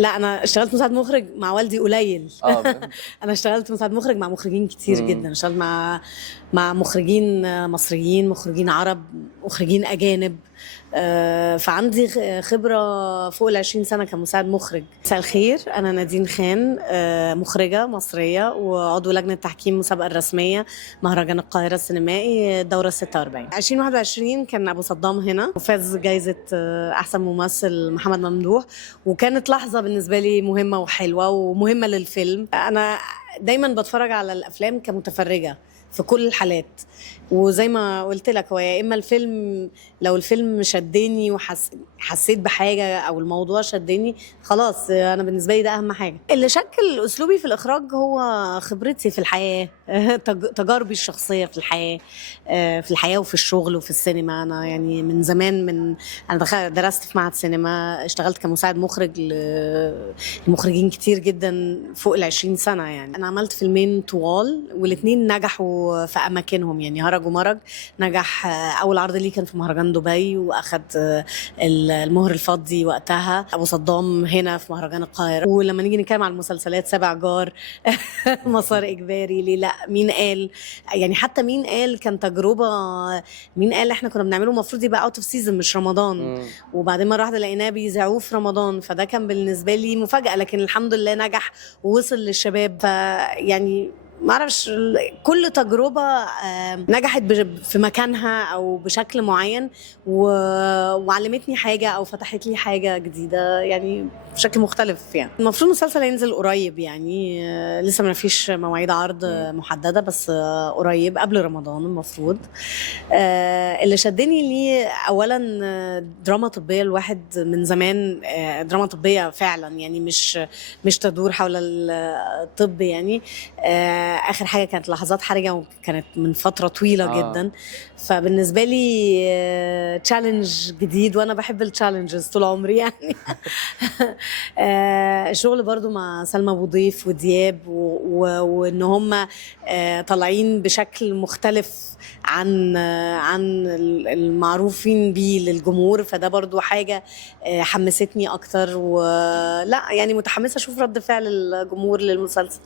لا انا اشتغلت مساعد مخرج مع والدي قليل. اه انا اشتغلت مساعد مخرج مع مخرجين كتير جدا، اشتغلت مع مخرجين مصريين، مخرجين عرب، مخرجين اجانب. فعندي خبره فوق ال20 سنه كمساعد مخرج. مساء الخير، انا نادين خان، مخرجه مصريه وعضو لجنه تحكيم المسابقه الرسميه مهرجان القاهره السينمائي الدوره 46. 2021 كان ابو صدام هنا وفاز جايزه احسن ممثل محمد ممدوح، وكانت لحظه بالنسبه لي مهمه وحلوه ومهمه للفيلم. انا دايما بتفرج على الافلام كمتفرجه في كل الحالات، وزي ما قلت لك هو يا اما الفيلم لو الفيلم شدني وحسيت بحاجه او الموضوع شدني خلاص، انا بالنسبه لي ده اهم حاجه. اللي شكل اسلوبي في الاخراج هو خبرتي في الحياه، تجاربي الشخصيه في الحياه وفي الشغل وفي السينما. انا يعني من زمان، انا درست في معهد سينما، اشتغلت كمساعد مخرج لمخرجين كتير جدا فوق ال20 سنه. يعني انا عملت فيلمين طوال والاثنين نجحوا في اماكنهم. يعني هرج ومرج نجح، اول عرض ليه كان في مهرجان دبي واخد المهر الفضي وقتها. ابو صدام هنا في مهرجان القاهره. ولما نيجي نتكلم عن المسلسلات، سابع جار، مسار اجباري، ليه لا، مين قال، يعني حتى مين قال كان تجربه. مين قال احنا كنا بنعمله المفروض يبقى اوت اوف سيزون مش رمضان، وبعدين مره واحده لقيناه بيذاعوه في رمضان، فده كان بالنسبه لي مفاجاه، لكن الحمد لله نجح ووصل للشباب. فيعني ما اعرفش، كل تجربه نجحت في مكانها او بشكل معين وعلمتني حاجه او فتحت لي حاجه جديده يعني بشكل مختلف. يعني المفروض المسلسل هينزل قريب، يعني لسه ما فيش مواعيد عرض محدده، بس قريب قبل رمضان المفروض. اللي شدني ليه اولا دراما طبيه، الواحد من زمان دراما طبيه فعلا، يعني مش تدور حول الطب. يعني اخر حاجه كانت لحظات حرجه وكانت من فتره طويله جدا، فبالنسبه لي تشالنج جديد، وانا بحب التشالنجز طول عمري يعني. الشغل برضو مع سلمى ابو ضيف ودياب وان هم طالعين بشكل مختلف عن المعروفين بيه للجمهور، فده برضو حاجه حمستني اكتر. ولا يعني متحمسه اشوف رد فعل الجمهور للمسلسل.